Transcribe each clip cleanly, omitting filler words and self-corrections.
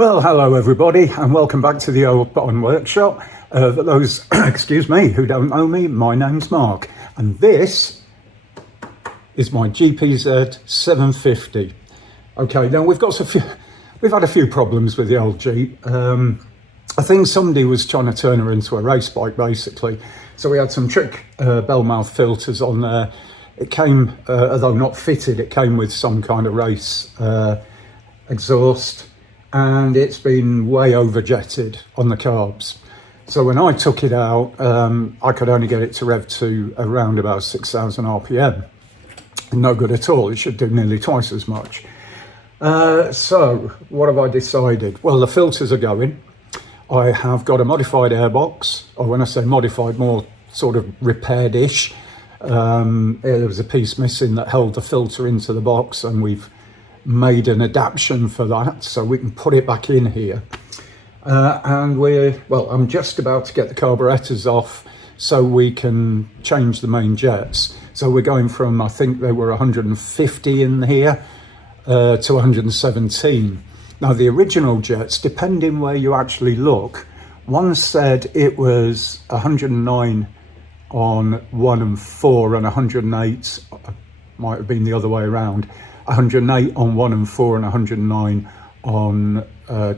Well, hello everybody, and welcome back to the Old Bottom Workshop. For those, excuse me, who don't know me, my name's Mark, and this is my GPZ 750. Okay, now we've had a few problems with the old Jeep. I think somebody was trying to turn her into a race bike, basically. So we had some trick bell mouth filters on there. It came, although not fitted, it came with some kind of race exhaust. And it's been way overjetted on the carbs. So when I took it out, I could only get it to rev to around about 6,000 RPM. No good at all. It should do nearly twice as much. So what have I decided? Well, the filters are going. I have got a modified airbox, or when I say modified, more sort of repaired-ish. There was a piece missing that held the filter into the box, and we've made an adaptation for that so we can put it back in here. And I'm just about to get the carburettors off so we can change the main jets. So we're going from, I think there were 150 in here to 117. Now the original jets, depending where you actually look, one said it was 109 on 1 and 4 and 108, might have been the other way around, 108 on 1 and 4 and 109 on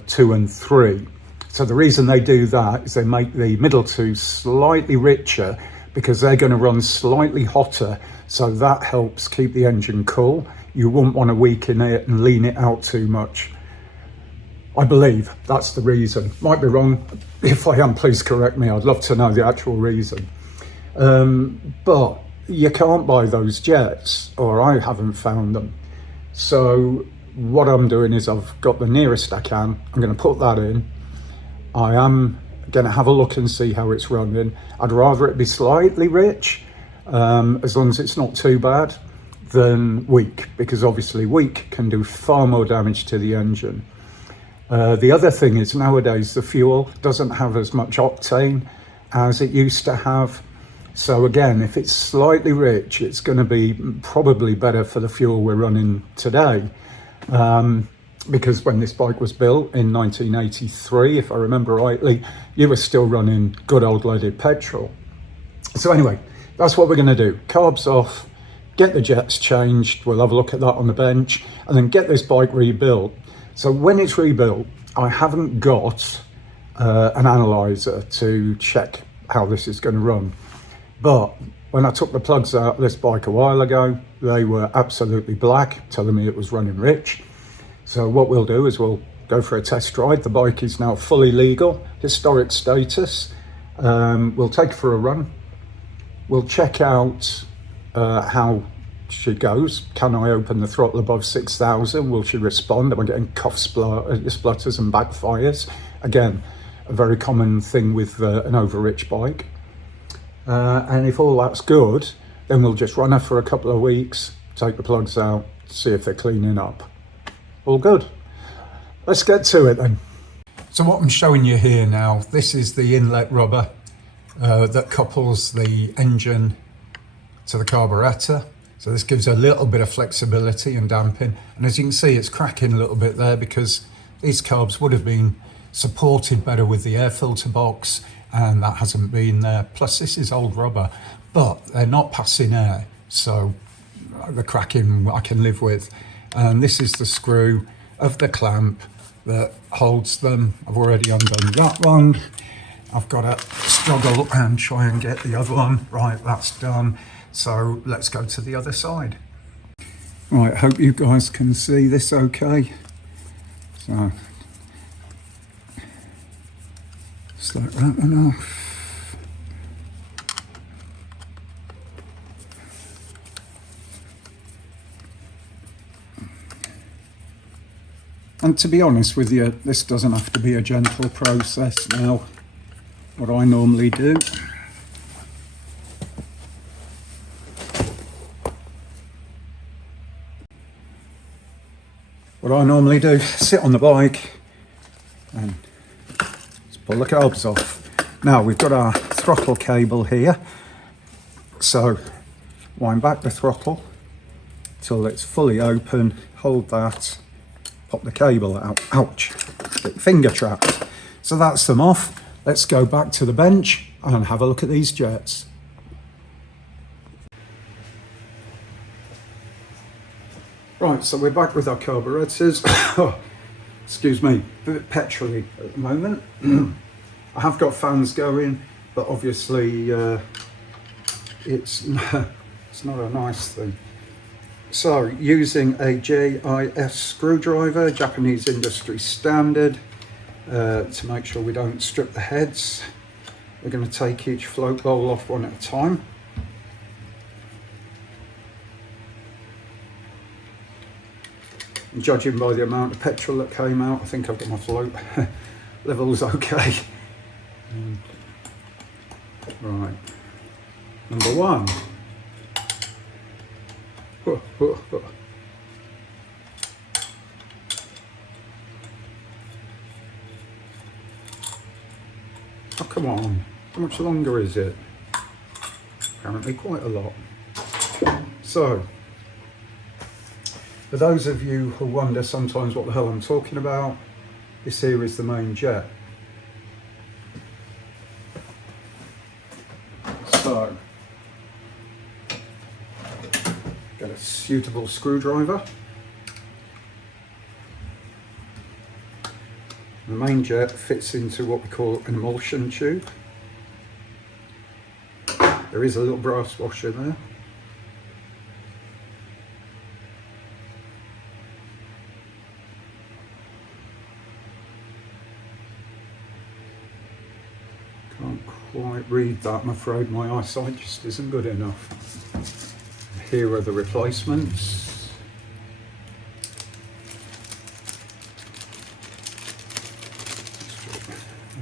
2 and 3. So the reason they do that is they make the middle two slightly richer because they're going to run slightly hotter, so that helps keep the engine cool. You wouldn't want to weaken it and lean it out too much. I believe that's the reason. Might be wrong. If I am, please correct me. I'd love to know the actual reason. But you can't buy those jets, or I haven't found them. So what I'm doing is I've got the nearest I can. I'm going to put that in. I am going to have a look and see how it's running. I'd rather it be slightly rich, as long as it's not too bad, than weak, because obviously weak can do far more damage to the engine. The other thing is nowadays the fuel doesn't have as much octane as it used to have. So again, if it's slightly rich, it's going to be probably better for the fuel we're running today. Because when this bike was built in 1983, if I remember rightly, you were still running good old leaded petrol. So anyway, that's what we're going to do. Carbs off, get the jets changed. We'll have a look at that on the bench, and then get this bike rebuilt. So when it's rebuilt, I haven't got an analyzer to check how this is going to run. But when I took the plugs out of this bike a while ago, they were absolutely black, telling me it was running rich. So what we'll do is we'll go for a test ride. The bike is now fully legal, historic status. We'll take it for a run. We'll check out how she goes. Can I open the throttle above 6,000? Will she respond? Am I getting cough splutters and backfires? Again, a very common thing with an over-rich bike. And if all that's good, then we'll just run her for a couple of weeks, take the plugs out, see if they're cleaning up. All good. Let's get to it then. So what I'm showing you here now, this is the inlet rubber that couples the engine to the carburettor. So this gives a little bit of flexibility and damping. And as you can see, it's cracking a little bit there because these carbs would have been supported better with the air filter box, and that hasn't been there. Plus this is old rubber, but they're not passing air, so the cracking I can live with. And this is the screw of the clamp that holds them. I've already undone that one. I've got to struggle and try and get the other one. Right, that's done. So let's go to the other side. Right, hope you guys can see this okay. So just like that enough. And to be honest with you, this doesn't have to be a gentle process now. What I normally do, sit on the bike and just pull the carbs off. Now we've got our throttle cable here, so wind back the throttle till it's fully open, hold that, pop the cable out, ouch, plastic finger traps. So that's them off. Let's go back to the bench and have a look at these jets. Right, so we're back with our carburettors. Excuse me, a bit petrol-y at the moment. I have got fans going, but obviously it's not a nice thing. So using a JIS screwdriver, Japanese industry standard, to make sure we don't strip the heads. We're going to take each float bowl off one at a time. And judging by the amount of petrol that came out, I think I've got my float levels okay. Right, number one. Oh, come on, how much longer is it? Apparently quite a lot. So, for those of you who wonder sometimes what the hell I'm talking about, this here is the main jet. So, get a suitable screwdriver. The main jet fits into what we call an emulsion tube. There is a little brass washer there. Can't quite read that, I'm afraid. My eyesight just isn't good enough. Here are the replacements.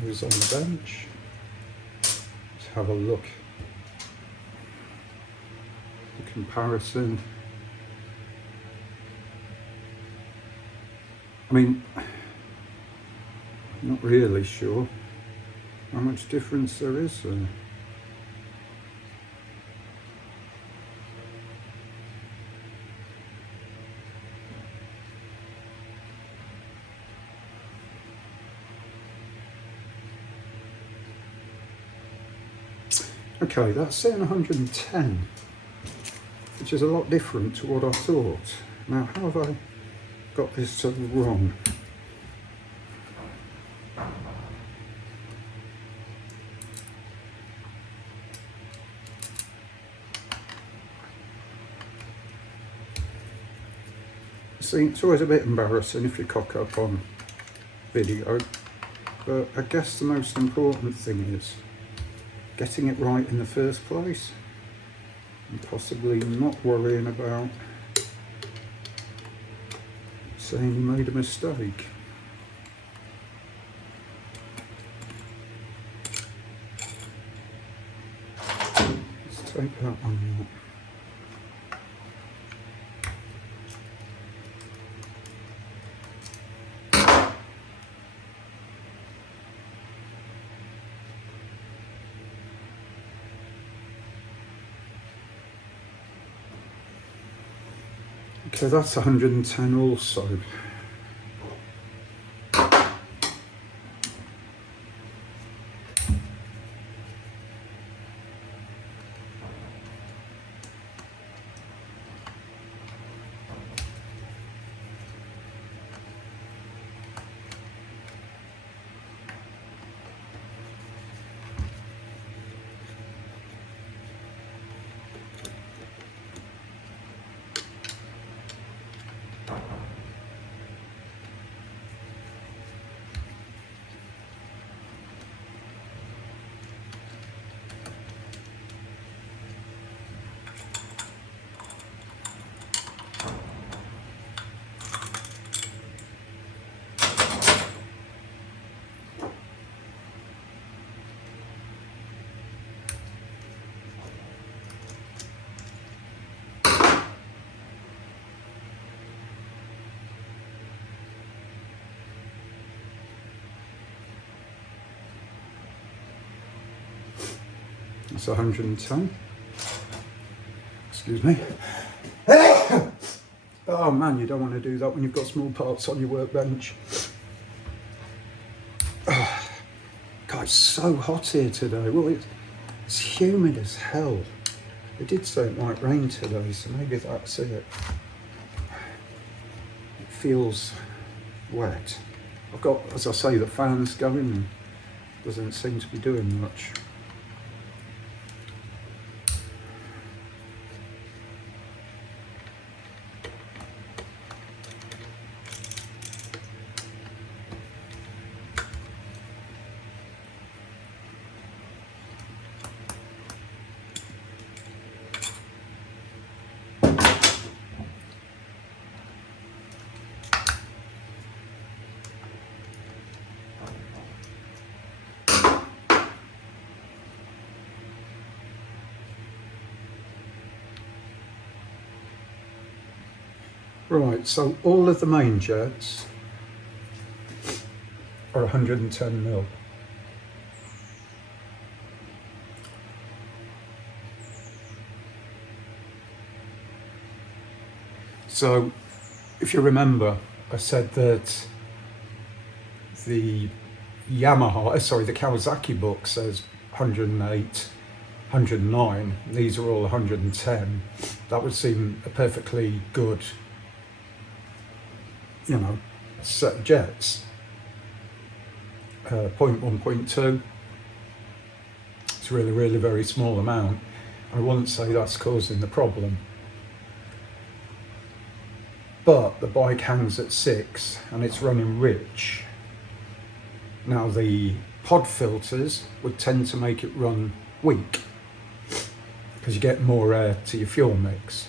Those on the bench. Let's have a look. The comparison. I mean, I'm not really sure how much difference there is there. Okay, that's saying 110, which is a lot different to what I thought. Now, how have I got this so wrong? See, it's always a bit embarrassing if you cock up on video, but I guess the most important thing is getting it right in the first place and possibly not worrying about saying you made a mistake. Let's take that one out. Okay, that's 110 also. That's 110. Excuse me. Oh man, you don't want to do that when you've got small parts on your workbench. God, it's so hot here today. Well, it's humid as hell. They did say it might rain today, so maybe that's it. It feels wet. I've got, as I say, the fans going and doesn't seem to be doing much. Right, so all of the main jets are 110 mil. So, if you remember, I said that the the Kawasaki book says 108, 109. These are all 110. That would seem a perfectly good, you know, set of jets. 0.1, 0.2. It's really, really very small amount. I wouldn't say that's causing the problem. But the bike hangs at 6 and it's running rich. Now the pod filters would tend to make it run weak because you get more air to your fuel mix.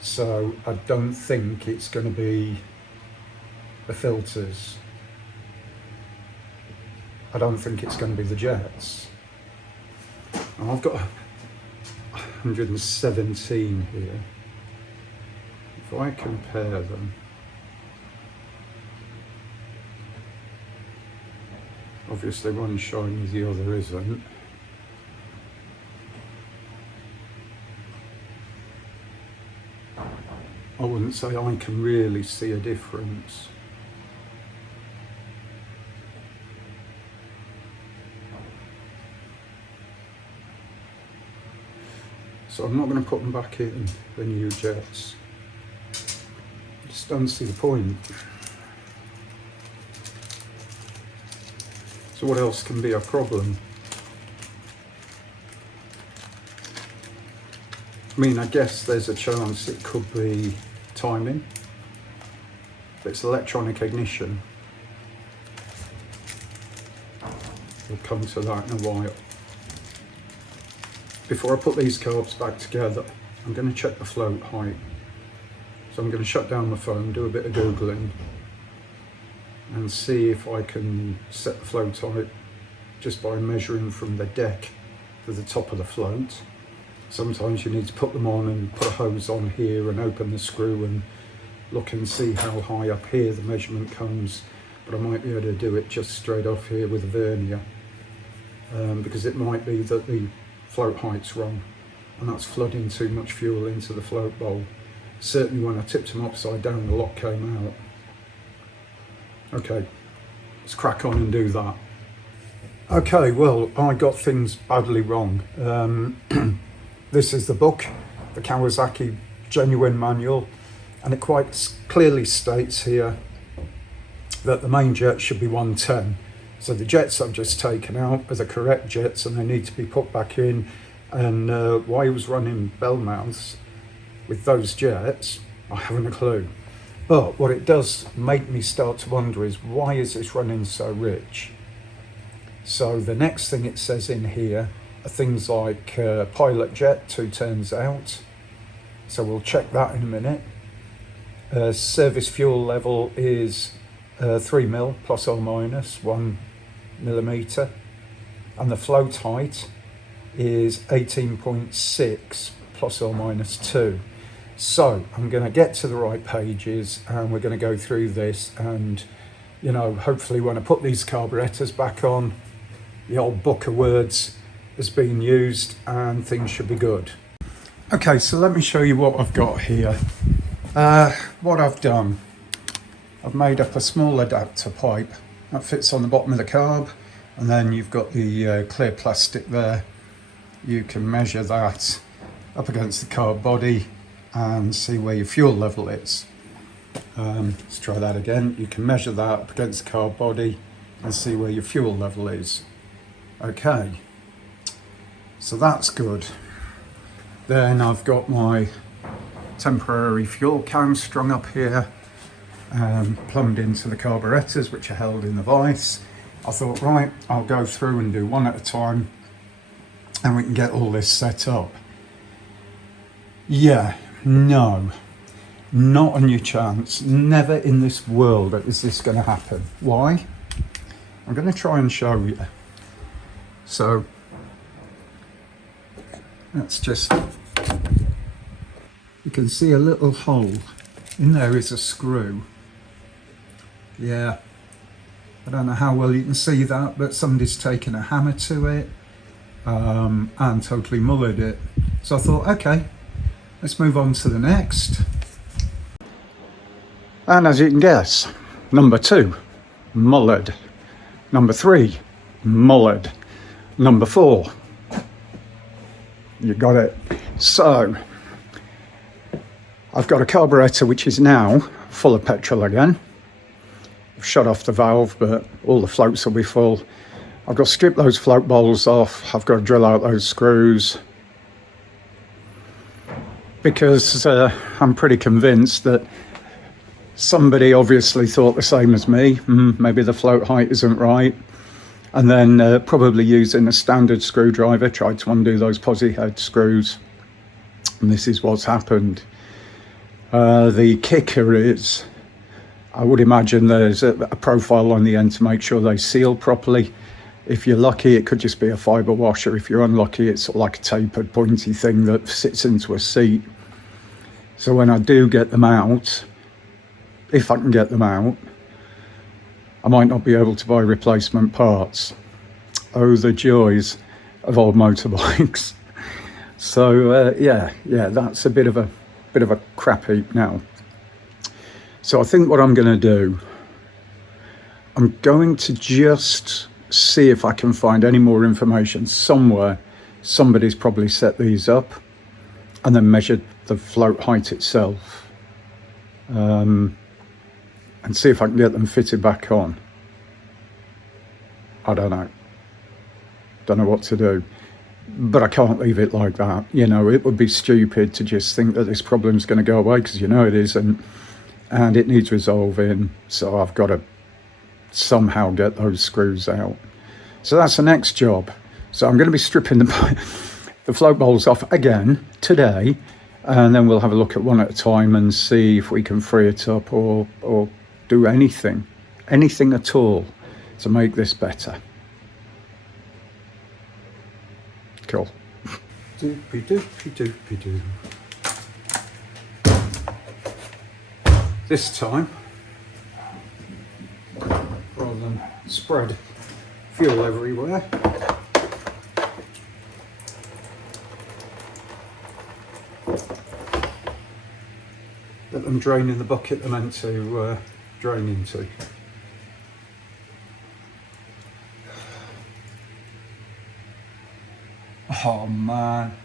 So I don't think it's going to be the filters. I don't think it's going to be the jets. I've got 117 here. If I compare them, obviously one's shiny, the other isn't. I wouldn't say I can really see a difference. So I'm not going to put them back in, the new jets. I just don't see the point. So what else can be a problem? I mean, I guess there's a chance it could be timing. But it's electronic ignition. We'll come to that in a while. Before I put these carbs back together, I'm going to check the float height. So I'm going to shut down my phone, do a bit of Googling, and see if I can set the float height just by measuring from the deck to the top of the float. Sometimes you need to put them on and put a hose on here and open the screw and look and see how high up here the measurement comes. But I might be able to do it just straight off here with a vernier, because it might be that the float height's wrong and that's flooding too much fuel into the float bowl. Certainly when I tipped them upside down, the lock came out. Okay, let's crack on and do that. Okay, well, I got things badly wrong. This is the book, the Kawasaki Genuine Manual, and it quite clearly states here that the main jet should be 110. So the jets I've just taken out are the correct jets and they need to be put back in. And why he was running bell mouths with those jets, I haven't a clue. But what it does make me start to wonder is, why is this running so rich? So the next thing it says in here are things like pilot jet, 2 turns out. So we'll check that in a minute. Service fuel level is 3 mil plus or minus 1 millimeter. And the float height is 18.6 plus or minus 2. So I'm going to get to the right pages and we're going to go through this, and you know, hopefully when I put these carburetors back on, the old book of words has been used and things should be good. Okay, so let me show you what I've got here. What I've done, I've made up a small adapter pipe that fits on the bottom of the carb, And then you've got the clear plastic there. You can measure that up against the car body and see where your fuel level is. Let's try that again. You can measure that up against the car body and see where your fuel level is. Okay, so that's good. Then I've got my temporary fuel can strung up here, plumbed into the carburettors, which are held in the vise. I thought, right, I'll go through and do one at a time and we can get all this set up. Yeah, no, not on your chance. Never in this world is this going to happen. Why? I'm going to try and show you. So that's just, you can see a little hole. In there is a screw. Yeah, I don't know how well you can see that, but somebody's taken a hammer to it and totally mullered it. So I thought, okay, let's move on to the next. And as you can guess, number 2, mullered. Number 3, mullered. Number 4, you got it. So I've got a carburettor which is now full of petrol again. I've shut off the valve, but all the floats will be full. I've got to strip those float bowls off. I've got to drill out those screws because I'm pretty convinced that somebody obviously thought the same as me. Maybe the float height isn't right. And then probably using a standard screwdriver, tried to undo those posi head screws. And this is what's happened. The kicker is, I would imagine there's a profile on the end to make sure they seal properly. If you're lucky, it could just be a fibre washer. If you're unlucky, it's sort of like a tapered, pointy thing that sits into a seat. So when I do get them out, if I can get them out, I might not be able to buy replacement parts. Oh, the joys of old motorbikes. So yeah, that's a bit of a crap heap now. So I think what I'm going to do, I'm going to just see if I can find any more information somewhere. Somebody's probably set these up and then measured the float height itself, and see if I can get them fitted back on. I don't know what to do, but I can't leave it like that. You know, it would be stupid to just think that this problem's going to go away, because you know it isn't, and it needs resolving. So I've got to somehow get those screws out. So that's the next job. So I'm going to be stripping the float bowls off again today, and then we'll have a look at one at a time and see if we can free it up or do anything at all to make this better. Cool. Doopy doopy doopy doo. This time, rather than spread fuel everywhere, let them drain in the bucket they're meant to drain into. Oh man.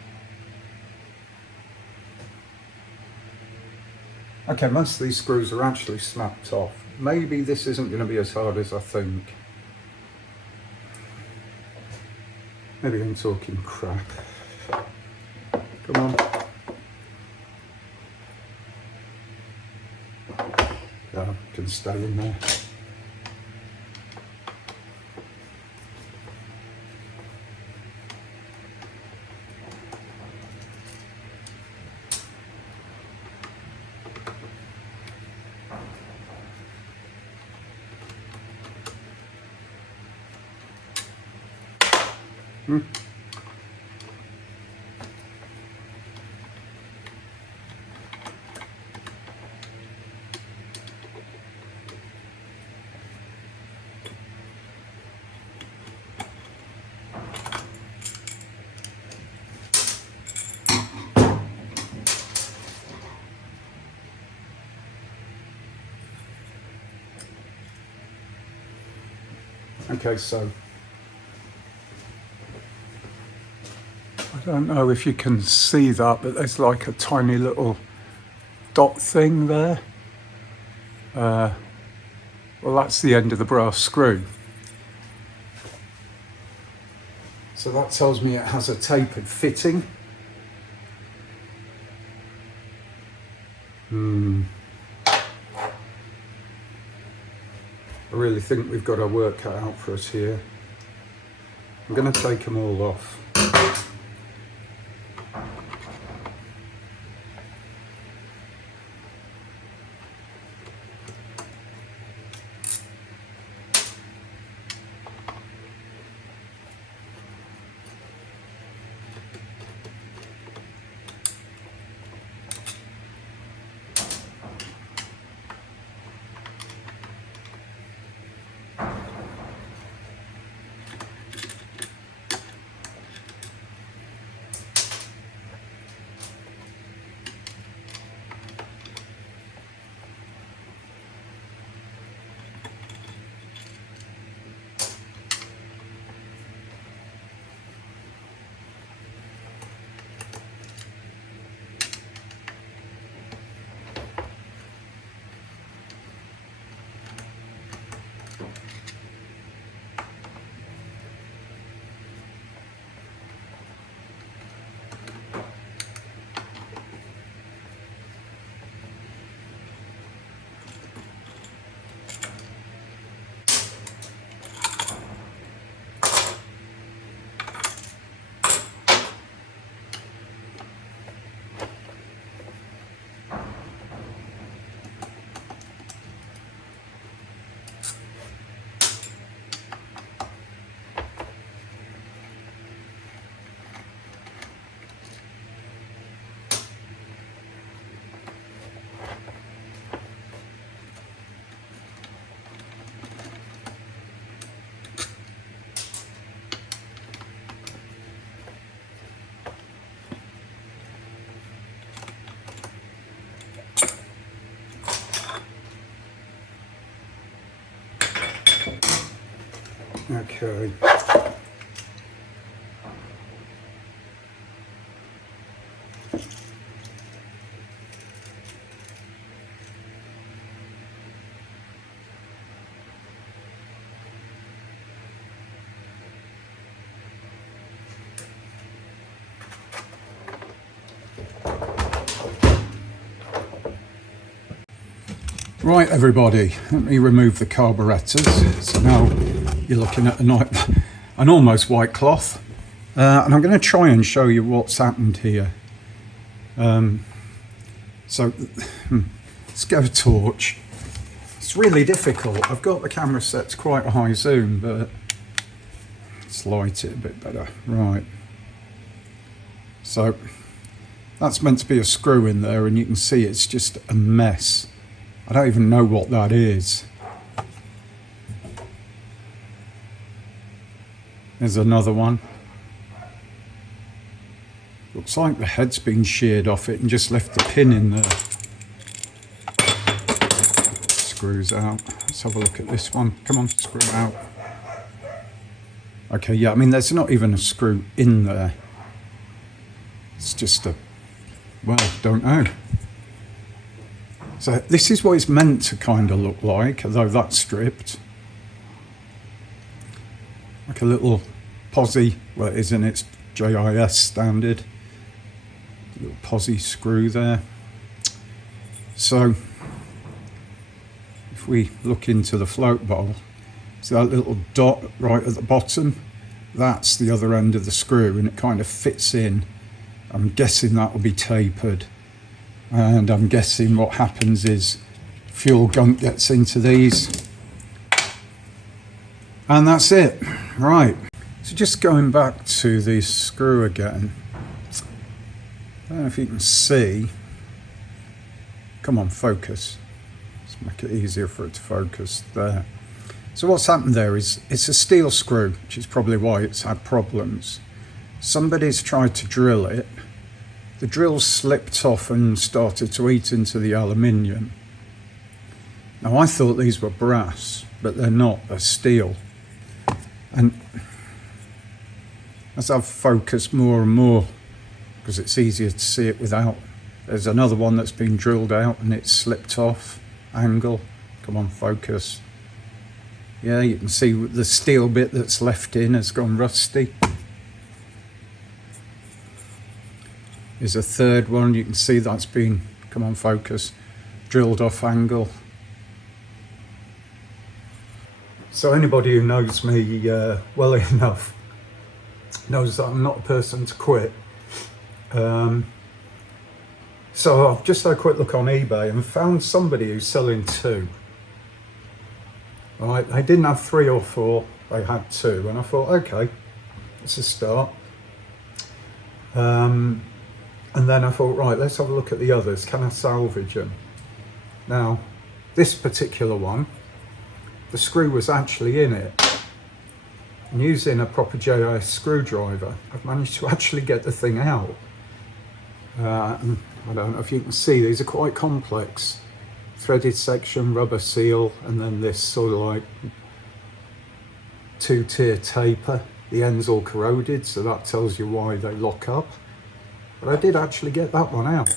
Okay, most of these screws are actually snapped off. Maybe this isn't going to be as hard as I think. Maybe I'm talking crap. Come on. Yeah, can stay in there. Okay, so I don't know if you can see that, but there's like a tiny little dot thing there. Well, that's the end of the brass screw. So that tells me it has a tapered fitting. I really think we've got our work cut out for us here. I'm going to take them all off. Okay. Right, everybody, let me remove the carburettors. So now you're looking at an almost white cloth. And I'm going to try and show you what's happened here. So let's get a torch. It's really difficult. I've got the camera set to quite a high zoom, but let's light it a bit better. Right. So that's meant to be a screw in there, and you can see it's just a mess. I don't even know what that is. There's another one. Looks like the head's been sheared off it and just left the pin in there. Screws out. Let's have a look at this one. Come on, screw out. Okay, yeah, I mean, there's not even a screw in there. It's just a, well, don't know. So this is what it's meant to kind of look like, although that's stripped. Like a little posi, well, it isn't, it's JIS standard. A little posi screw there. So if we look into the float bowl, so that little dot right at the bottom, that's the other end of the screw, and it kind of fits in. I'm guessing that will be tapered. And I'm guessing what happens is fuel gunk gets into these, and that's it. Right, so just going back to the screw again, I don't know if you can see. Come on, focus. Let's make it easier for it to focus there. So what's happened there is it's a steel screw, which is probably why it's had problems. Somebody's tried to drill it. The drill slipped off and started to eat into the aluminium. Now I thought these were brass, but they're not, they're steel. And as I've focused more and more, because it's easier to see it without. There's another one that's been drilled out and it's slipped off. Angle, come on, focus. Yeah, you can see the steel bit that's left in has gone rusty. There's a third one, you can see that's been, come on, focus, drilled off angle. So anybody who knows me well enough knows that I'm not a person to quit. So I've just had a quick look on eBay and found somebody who's selling two. Right, they didn't have 3 or 4, they had 2, and I thought, okay, it's a start. And then I thought, right, let's have a look at the others. Can I salvage them? Now, this particular one, the screw was actually in it. And using a proper JIS screwdriver, I've managed to actually get the thing out. And I don't know if you can see, these are quite complex. Threaded section, rubber seal, and then this sort of like 2-tier taper. The end's all corroded, so that tells you why they lock up. But I did actually get that one out.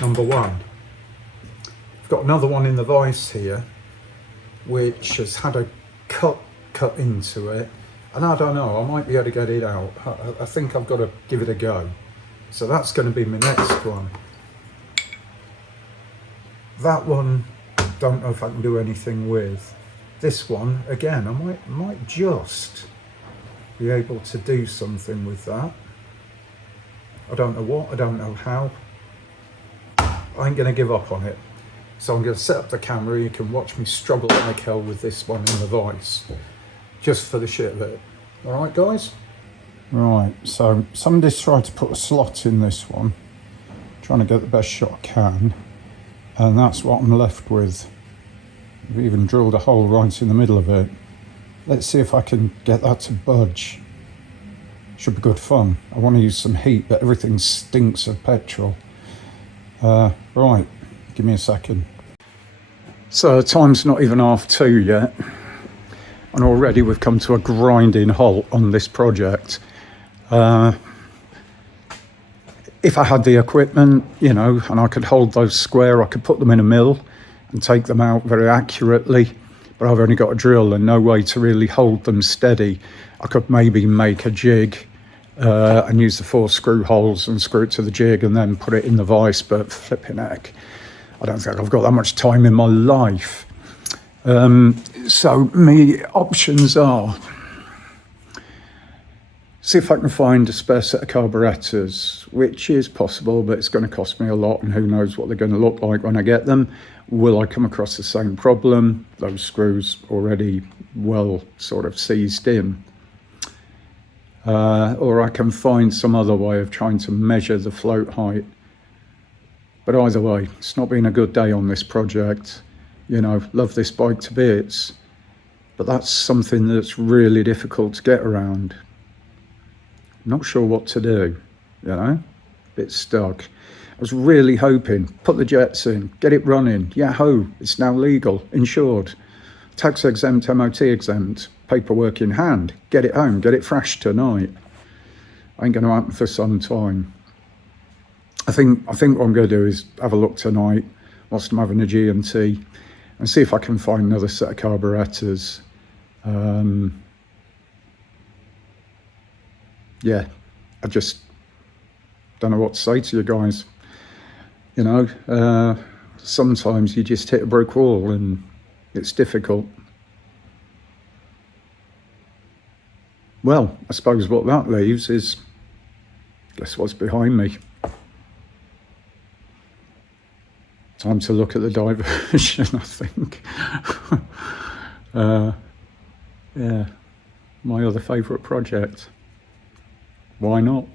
Number one. I've got another one in the vise here, which has had a cut into it. And I don't know, I might be able to get it out. I think I've got to give it a go. So that's going to be my next one. That one, don't know if I can do anything with. This one, again, I might just be able to do something with that. I don't know what, I don't know how. I ain't going to give up on it. So I'm going to set up the camera, you can watch me struggle like hell with this one in the vise. Just for the shit of it. Alright guys? Right, so somebody's tried to put a slot in this one. Trying to get the best shot I can. And that's what I'm left with. I've even drilled a hole right in the middle of it. Let's see if I can get that to budge. Should be good fun. I want to use some heat, but everything stinks of petrol. Right, give me a second. So time's not even 2:30 yet. And already we've come to a grinding halt on this project. If I had the equipment, you know, and I could hold those square, I could put them in a mill and take them out very accurately, but I've only got a drill and no way to really hold them steady. I could maybe make a jig and use the 4 screw holes and screw it to the jig and then put it in the vise, but flipping heck, I don't think I've got that much time in my life. So my options are, see if I can find a spare set of carburettors, which is possible, but it's going to cost me a lot and who knows what they're going to look like when I get them. Will I come across the same problem? Those screws already well sort of seized in. Or I can find some other way of trying to measure the float height. But either way, it's not been a good day on this project. You know, love this bike to bits, but that's something that's really difficult to get around. Not sure what to do, you know, bit stuck. I was really hoping, put the jets in, get it running, yahoo, it's now legal, insured, tax exempt, MOT exempt, paperwork in hand, get it home, get it fresh tonight. Ain't going to happen for some time. I think what I'm going to do is have a look tonight whilst I'm having a G&T and see if I can find another set of carburettors. Yeah, I just don't know what to say to you guys. You know, sometimes you just hit a brick wall and it's difficult. Well, I suppose what that leaves is, guess what's behind me? Time to look at the diversion, I think. Yeah, my other favourite project. Why not?